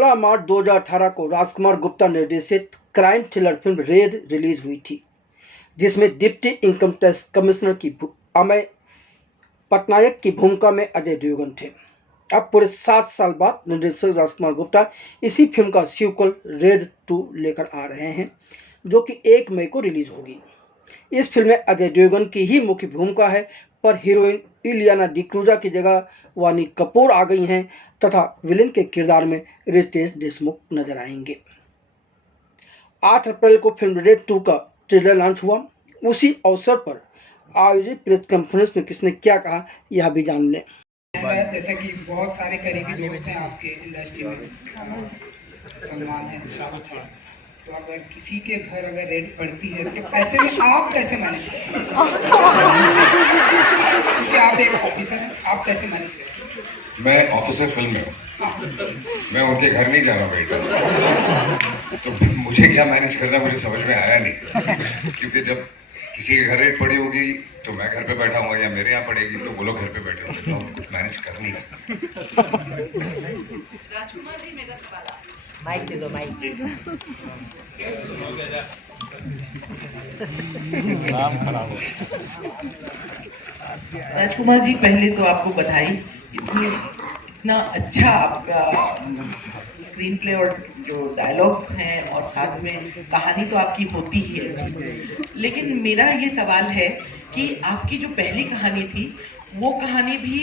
16 मार्च 2018 को राजकुमार गुप्ता निर्देशित crime thriller film red release हुई थी, जिसमें डिप्टी इनकम टैक्स कमिश्नर की अमय पटनायक की भूमिका में अजय देवगन थे। अब पूरे 7 साल बाद निर्देशक राजकुमार गुप्ता इसी फिल्म का सीक्वल रेड 2 लेकर आ रहे हैं, जो कि 1 मई को रिलीज होगी। इस फिल्म में अजय देवगन की ही मुख्य भूमिका है, पर हीरोइन इलियाना डिक्रूजा की जगह वानी कपूर आ गई हैं तथा विलेन के किरदार में रितेश देशमुख नजर आएंगे। 8 अप्रैल को फिल्म रेड 2 का ट्रेलर लॉन्च हुआ। उसी अवसर पर आयोजित प्रेस कॉन्फ्रेंस में किसने क्या कहा, यह भी जान लें। जैसा कि बहुत सारे करीबी दोस्त हैं आपके इंडस्ट्री में, सलमान है, शाहरुख खान, तो अगर किसी के घर अगर रेड पड़ती है तो ऐसे में आप कैसे मैनेज करते हैं? क्योंकि आप एक ऑफिसर हैं, आप कैसे मैनेज करते हैं? मैं ऑफिसर फिल्म में हूँ, मैं उनके घर नहीं जा रहा हूँ बेटा, तो मुझे क्या मैनेज करना मुझे समझ में आया नहीं। क्योंकि जब किसी के घर रेड पड़ी होगी तो मैं घर पे बैठा हूँ, या मेरे यहाँ पड़ेगी तो वो लोग घर पे बैठे होंगे, तो हम कुछ मैनेज कर नहीं सकते। राजकुमार जी, मेरा सवाल माइक दे दो, माइक जी। राजकुमार जी, पहले तो आपको बधाई, इतना अच्छा आपका स्क्रीन प्ले और जो डायलॉग्स हैं और साथ में कहानी तो आपकी होती ही अच्छी। लेकिन मेरा ये सवाल है कि आपकी जो पहली कहानी थी वो कहानी भी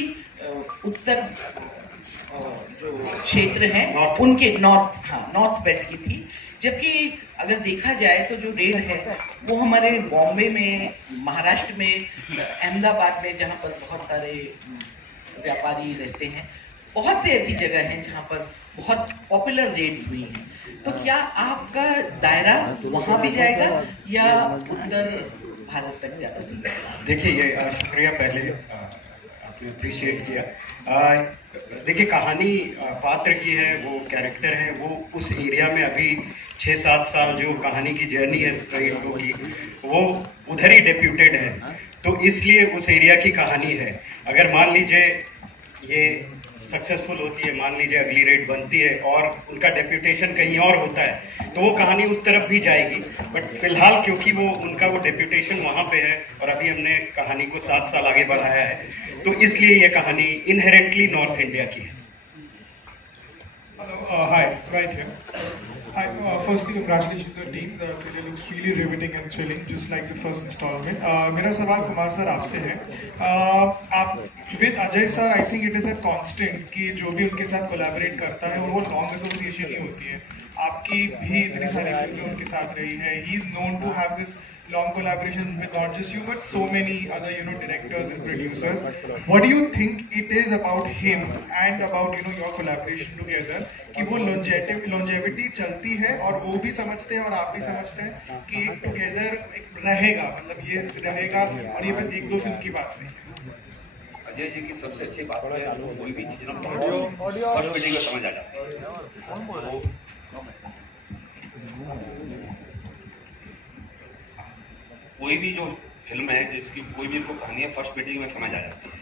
उत्तर जो क्षेत्र है उनके नॉर्थ बेल्ट की थी, जबकि अगर देखा जाए तो जो रेड है वो हमारे बॉम्बे में, महाराष्ट्र में, अहमदाबाद में, जहाँ पर बहुत सारे व्यापारी रहते हैं, बहुत सी ऐसी जगह हैं जहाँ पर बहुत पॉपुलर रेड हुई हैं। तो क्या आपका दायरा वहाँ भी जाएगा या उत्तर भारत तक जाएगा? देखिए, ये शुक्रिया पहले आपने अप्रिशिएट किया। देखिए, कहानी पात्र की है, वो कैरेक्टर है, वो उस एरिया में अभी 6-7 साल जो कहानी की जर्नी है रेड 2 की, वो उधर ही डेप्यूटेड है, तो इसलिए उस एरिया की कहानी है। अगर मान लीजिए ये सक्सेसफुल होती है, मान लीजिए अगली रेड बनती है और उनका डेप्यूटेशन कहीं और होता है, तो वो कहानी उस तरफ भी जाएगी। बट फिलहाल क्योंकि वो उनका वो डेप्यूटेशन वहाँ पे है और अभी हमने कहानी को 7 साल आगे बढ़ाया है, तो इसलिए ये कहानी इनहेरेंटली नॉर्थ इंडिया की है। Hi, right here. Hi, firstly, congratulations to the team. The trailer looks really riveting and thrilling, just like the first installment. मेरा सवाल कुमार सर आपसे है। आप with Ajay sir, I think it is a constant कि जो भी उनके साथ कोलैबोरेट करता है और वो लॉन्ग एसोसिएशन ही होती है। आपकी भी इतनी सारी फिल्में उनके साथ रही है। He is known to have this long collaboration with not just you but so many other directors and producers. What do you think it is about him and about your collaboration together कि वो longevity चलती है और वो भी समझते हैं और आप भी समझते हैं कि एक टुगेदर रहेगा, मतलब ये रहेगा और ये बस 1-2 फिल्म की बात नहीं है? अजय जी की सबसे अच्छी बात है वो कोई भी चीज ना फर्स्ट मीटिंग में समझ आ जाती है। कोई भी जो फिल्म है जिसकी कोई भी कहानी है फर्स्ट मीटिंग में समझ आ जाती है।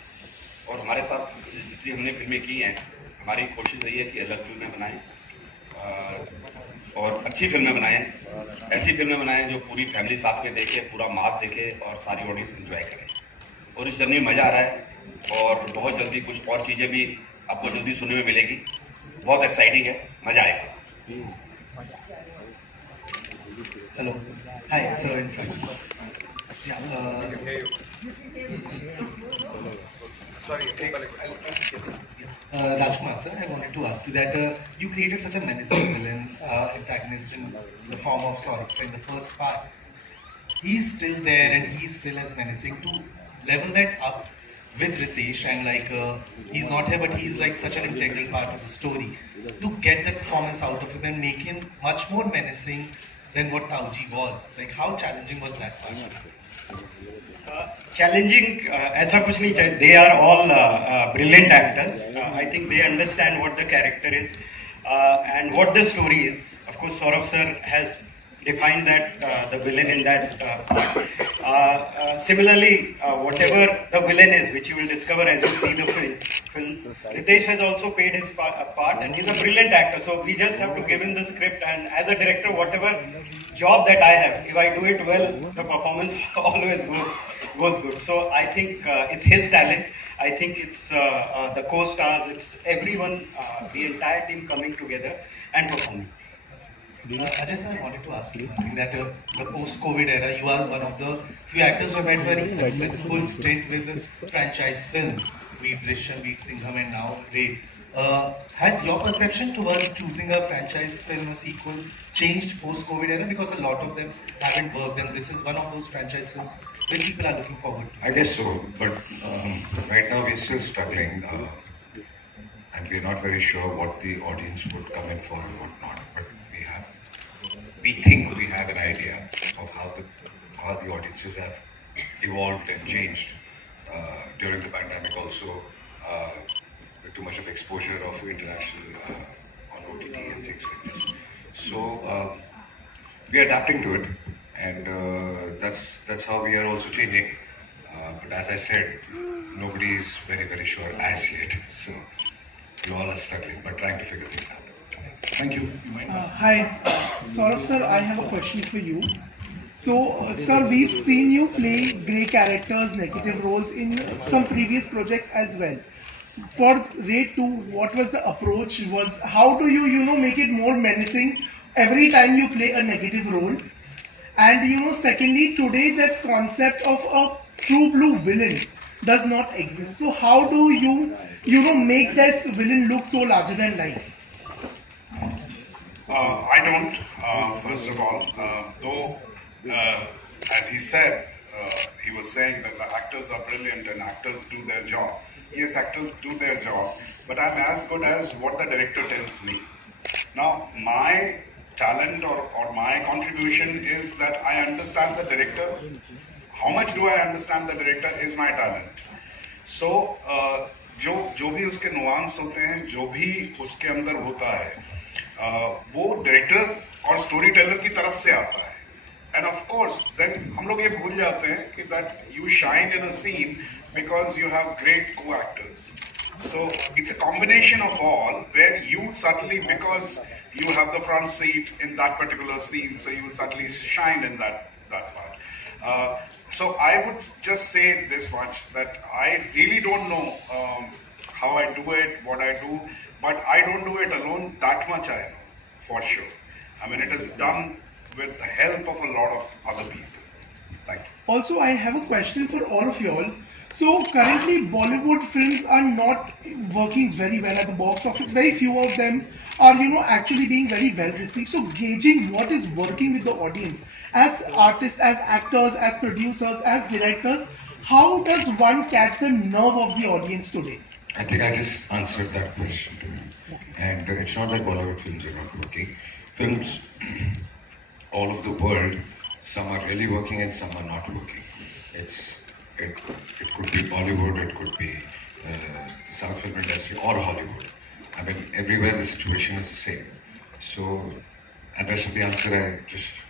और हमारे साथ जितनी हमने फिल्में की हैं, हमारी कोशिश रही है कि अलग फिल्में बनाएं और अच्छी फिल्में बनाएं, ऐसी फिल्में बनाएं जो पूरी फैमिली साथ में देखे, पूरा मास देखे और सारी ऑडियंस एंजॉय करे। और इस जर्नी में मज़ा आ रहा है और बहुत जल्दी कुछ और चीज़ें भी आपको जल्दी सुनने में मिलेगी। बहुत एक्साइटिंग है, मज़ा आएगा। Hello, hi sir, in front. Rajkumar sir, I wanted to ask you that you created such a menacing villain, antagonist in the form of Saurabh sir in the first part. He's still there and he's still as menacing. To level that up with Ritesh and he's not here but he's like such an integral part of the story. To get the performance out of him and make him much more menacing than what Tauji was. Like how challenging was that part? Challenging ऐसा कुछ नहीं चाहिए. They are all brilliant actors. I think they understand what the character is and what the story is. Of course, Saurabh sir has defined that the villain in that part. Similarly, whatever the villain is, which you will discover as you see the film, Ritesh has also played his part, and he's a brilliant actor. So we just have to give him the script, and as a director, whatever job that I have, if I do it well, the performance always goes good. So I think it's his talent. I think it's the co-stars, it's everyone, the entire team coming together and performing. Ajay sir, I wanted to ask you that the post-COVID era, you are one of the few actors who have had very successful stint with franchise films, be it Drishyam, be it Singham, and now Raid. Has your perception towards choosing a franchise film, a sequel, changed post-COVID era? Because a lot of them haven't worked, and this is one of those franchise films which people are looking forward to. I guess so, but right now we're still struggling, and we're not very sure what the audience would come in for and what not. But we think we have an idea of how the audiences have evolved and changed during the pandemic. Also, with too much of exposure of international on OTT and things like this. So we're adapting to it, and that's how we are also changing. But as I said, nobody is very sure as yet. So we all are struggling, but trying to figure things out. Thank you. Hi, Saurabh sir, I have a question for you. So, sir, we've seen you play grey characters, negative roles in some previous projects as well. For Raid 2, what was the approach? How do you make it more menacing every time you play a negative role? And secondly, today the concept of a true blue villain does not exist. So how do you make this villain look so larger than life? I don't, first of all, though, as he said, he was saying that the actors are brilliant and actors do their job. Yes, actors do their job, but I'm as good as what the director tells me. Now, my talent or my contribution is that I understand the director. How much do I understand the director is my talent. So, जो भी उसके nuance होते हैं, जो भी उसके अंदर होता है, वो डायरेक्टर और स्टोरी टेलर की तरफ से आता है. And of course, then हम लोग ये भूल जाते हैं कि that you shine in a scene because you have great co-actors. So it's a combination of all where you suddenly, because you have the front seat in that particular scene, so you suddenly shine in that part. So I would just say this much, that I really don't know how I do it, what I do, but I don't do it alone. That much I know, for sure. I mean, it is done with the help of a lot of other people. Thank you. Also, I have a question for all of you all. So currently Bollywood films are not working very well at the box office. Very few of them are, actually being very well received. So gauging what is working with the audience, as artists, as actors, as producers, as directors, how does one catch the nerve of the audience today? I think I just answered that question to him. And it's not that Bollywood films are not working. Films all over the world, some are really working and some are not working. It could be Bollywood, it could be the South film industry or Hollywood. I mean, everywhere the situation is the same. So, and rest of the answer I just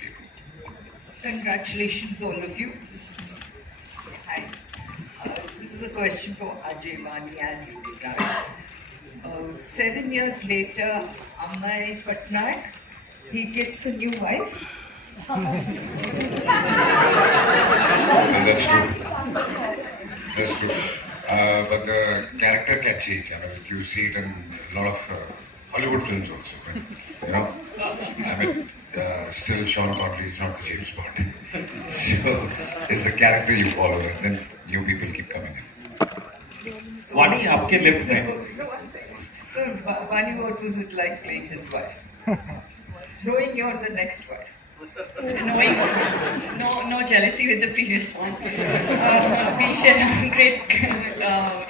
gave you. Congratulations, all of you. Hi. This is a question for Ajay, Vani and Raj. 7 years later, Amay Patnaik, he gets a new wife. And that's true. That's true. But the character can change. I mean, you see it in a lot of Hollywood films also. But, I mean, still Sean Connery is not the James Bond. So it's the character you follow, and then new people keep coming in. Vani, आपके lift में. So, Vani, what was it like playing his wife? Knowing you're the next wife. Knowing no jealousy with the previous one. We shared a great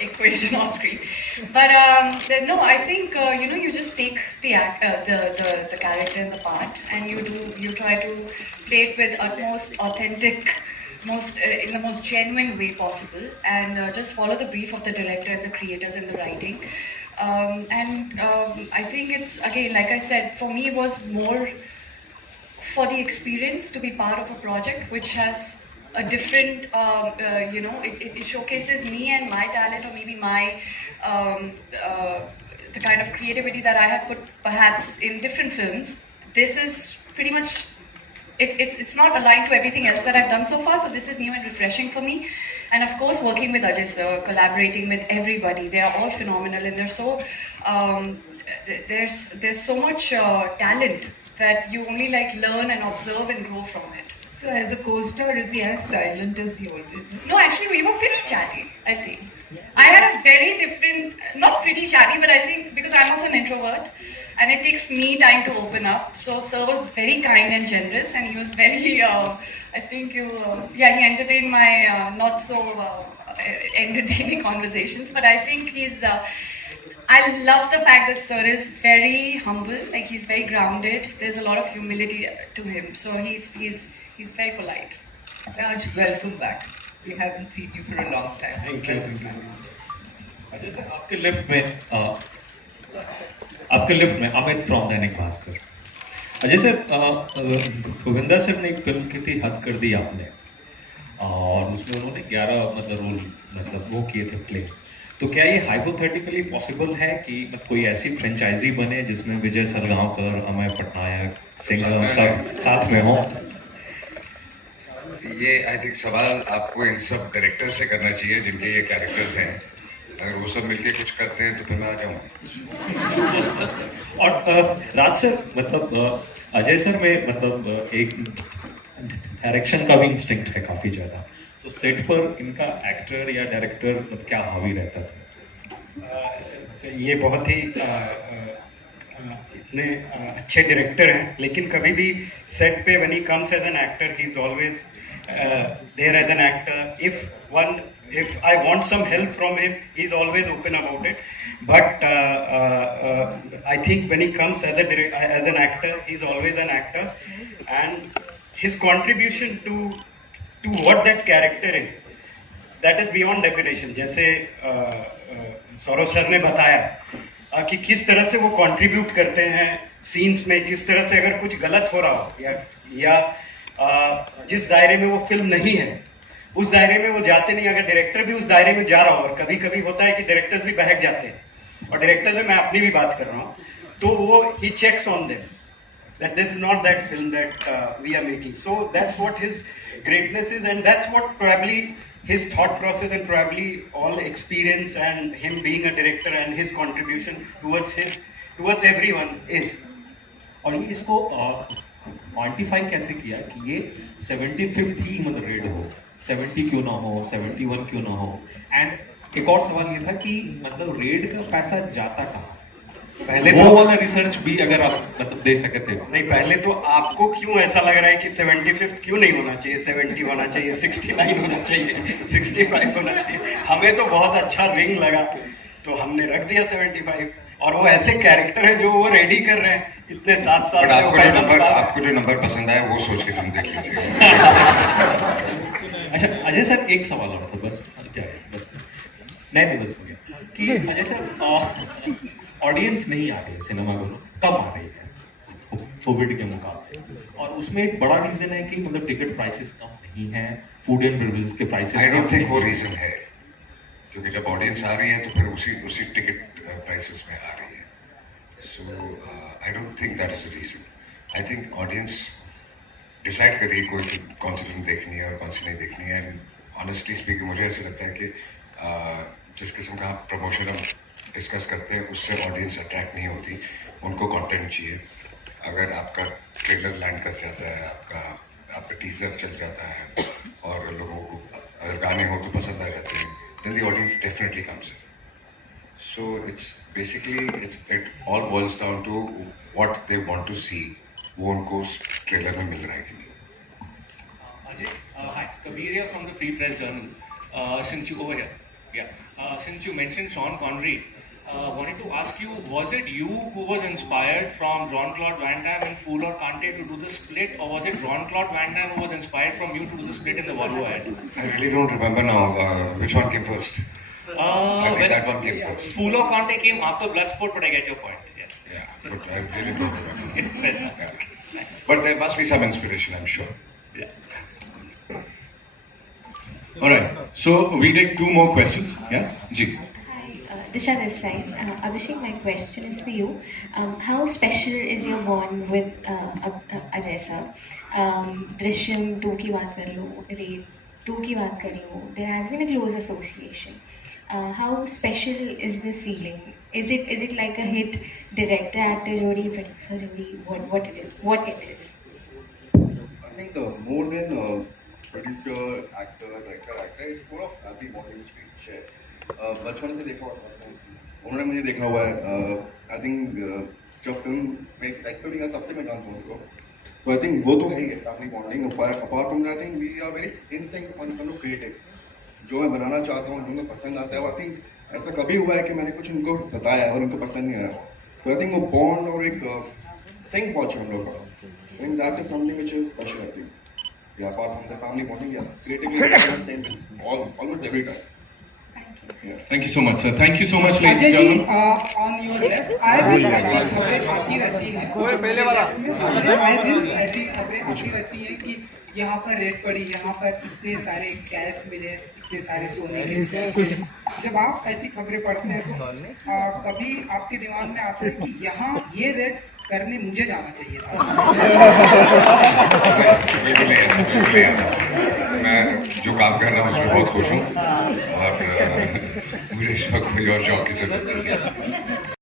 equation off screen. But no, I think you just take the character and the part, and you try to play it with utmost authentic, in the most genuine way possible, and just follow the brief of the director and the creators and the writing. I think it's, again, like I said, for me it was more for the experience to be part of a project which has a different, it showcases me and my talent, or maybe my, the kind of creativity that I have put perhaps in different films. This is pretty much, it's not aligned to everything else that I've done so far, so this is new and refreshing for me. And of course, working with Ajay sir, collaborating with everybody, they are all phenomenal, and they're so, there's so much talent that you only like learn and observe and grow from it. So as a co-star, is he as silent as he always is? No, actually we were pretty chatty, I think. I had a very different, not pretty chatty, but I think because I'm also an introvert and it takes me time to open up. So sir was very kind and generous, and he was very, I think he entertained my not so entertaining conversations, but I think he's, I love the fact that sir is very humble, like he's very grounded. There's a lot of humility to him, so he's very polite. Raj, welcome back. We haven't seen you for a long time. Thank you very much. Ajay sir, आपके lift में Amit from Dainik Bhaskar. Ajay sir, Govinda sir ने एक film की थी हद कर दी आपने, और उसमें उन्होंने 11 रोल वो किए थे प्ले। तो क्या ये हाइपोथेटिकली पॉसिबल है कि कोई ऐसी फ्रेंचाइजी बने जिसमें विजय सरगांवकर, अमय पटनायक, सिंघम सब साथ में हो? ये आई थिंक सवाल आपको इन सब डायरेक्टर से करना चाहिए जिनके ये कैरेक्टर्स हैं। अगर वो सब मिलके कुछ करते हैं तो फिर मैं आ जाऊंगा। और राज सर, अजय सर में एक डायरेक्शन का भी इंस्टिंक्ट है काफी ज्यादा, तो सेट पर इनका एक्टर या डायरेक्टर क्या हावी रहता था? ये बहुत ही इतने अच्छे डायरेक्टर हैं, लेकिन कभी भी सेट पे when he comes as an actor, he is always there as an actor. If I want some help from him, he is always open about it. But I think when he comes as an actor, he is always an actor, and his contribution to what that character is, that is beyond definition. जैसे Saurabh sir ने बताया कि किस तरह से वो contribute करते हैं सीन्स में, किस तरह से अगर कुछ गलत हो रहा हो या जिस दायरे में वो फिल्म नहीं है उस दायरे में वो जाते नहीं, अगर डायरेक्टर भी उस दायरे में जा रहा हो, और कभी कभी होता है कि डायरेक्टर्स भी बहक जाते हैं, और डायरेक्टर्स में मैं अपनी भी बात कर रहा हूँ, तो वो ही checks on them that this is not that film that we are making. So that's what his greatness is, and that's what probably his thought process and probably all experience and him being a director and his contribution towards everyone is. और ये इसको quantify कैसे किया कि ये 75th ही red हो, 70 क्यों ना हो, 71 क्यों ना हो? एंड एक और सवाल ये था कि रेड का पैसा जाता कहाँ? पहले वो तो वाला रिसर्च भी अगर आप दे सके थे। नहीं, पहले तो आपको क्यों ऐसा लग रहा है कि 75th क्यों नहीं होना चाहिए, 70 होना चाहिए, 69 होना चाहिए, 65 होना चाहिए? हमें तो बहुत अच्छा रिंग लगा तो हमने रख दिया 75, और वो ऐसे कैरेक्टर है जो वो रेडी कर रहे हैं इतने 7 साल से। आपको जो नंबर पसंद आया वो सोच के फिल्म देख लीजिए। अच्छा अजय सर, एक सवाल और था बस, क्या है बस नहीं बस हो गया कि अजय सर, ऑडियंस नहीं आ रही है सिनेमा घरों, कम आ रही है कोविड के मुकाबले, और उसमें एक बड़ा रीजन है कि टिकट प्राइसेस कम नहीं है, फूड एंड बेवरेजेस के प्राइसेस। आई डोंट थिंक वो रीजन है, क्योंकि जब ऑडियंस आ रही है तो फिर उसी टिकट प्राइसेस में आ रही है। So I don't think that is the reason. I think audience decide कर रही है कौन सी फिल्म देखनी है और कौन सी नहीं देखनी है। एंड ऑनेस्टली स्पीकिंग मुझे ऐसा लगता है कि जिस किस्म का प्रमोशन हम डिस्कस करते हैं उससे ऑडियंस अट्रैक्ट नहीं होती, उनको कंटेंट चाहिए। अगर आपका ट्रेलर लैंड कर जाता है, आपका टीजर चल जाता है और लोगों को अगर गाने हो तो पसंद आ जाते हैं, then the audience definitely comes in. So it's basically it all boils down to what they want to see, वो उनको उस ट्रेलर में मिल रहा है कि नहीं। Ajay, hi, Kabir here from the Free Press Journal. Since you mentioned Sean Connery, wanted to ask you, was it you who was inspired from Jean-Claude Van Damme in Fool or Kante to do the split, or was it Jean-Claude Van Damme who was inspired from you to do the split in the Volvo ad? I really don't remember now. Which one came first? I think that one came first. Fool or Kante came after Bloodsport, but I get your point. Yeah, but I really don't remember. Thanks. But there must be some inspiration, I'm sure. All right. So we'll take 2 more questions. Yeah, Ji. Disha this side. Abhishek, my question is for you. How special is your bond with Ajay sir? Drishyam 2 की बात कर लो, Raid 2 की बात कर लो. There has been a close association. How special is the feeling? Is it like a hit director actor jodi, producer jodi? What it is? I think more than producer actor director actor, it's more of family bonding which we share. बचपन से देखा हुआ था, उन्होंने मुझे देखा हुआ है. आई थिंक जब फिल्म में सेट पे गया तब से मैं जानता हूँ उनको. तो आई थिंक वो तो है ही family bonding. Apart from that, I think we are very in sync on terms of creative. जो मैं बनाना चाहता हूँ, जो मुझे पसंद आता है, आई थिंक ऐसा कभी हुआ है कि मैंने कुछ उनको बताया और उनको पसंद नहीं आया. तो आई थिंक वो बॉन्ड और एक सिंक पहुंचे हम लोग का. I think that is something which is special. I think या apart from the family bonding, या creatively same almost every time. Thank you so much, sir. Thank you so much, ladies Ajay and जी, gentlemen. On your left, आए दिन ऐसी खबरें आती रहती हैं. आए दिन ऐसी खबरें आती रहती हैं कि यहाँ पर रेड पड़ी, यहाँ पर इतने सारे कैश मिले, इतने सारे सोने के. जब आप ऐसी खबरें पढ़ते हैं तो कभी आपके दिमाग में आता है कि यहाँ ये रेड करने मुझे जाना चाहिए था? बिल्कुल नहीं ऐसा, बिल्कुल नहीं आता. मैं जो काम कर रहा हूँ उसमें बहुत खुश हूँ और मुझे इस वक्त कोई और जॉब की जरूरत नहीं है.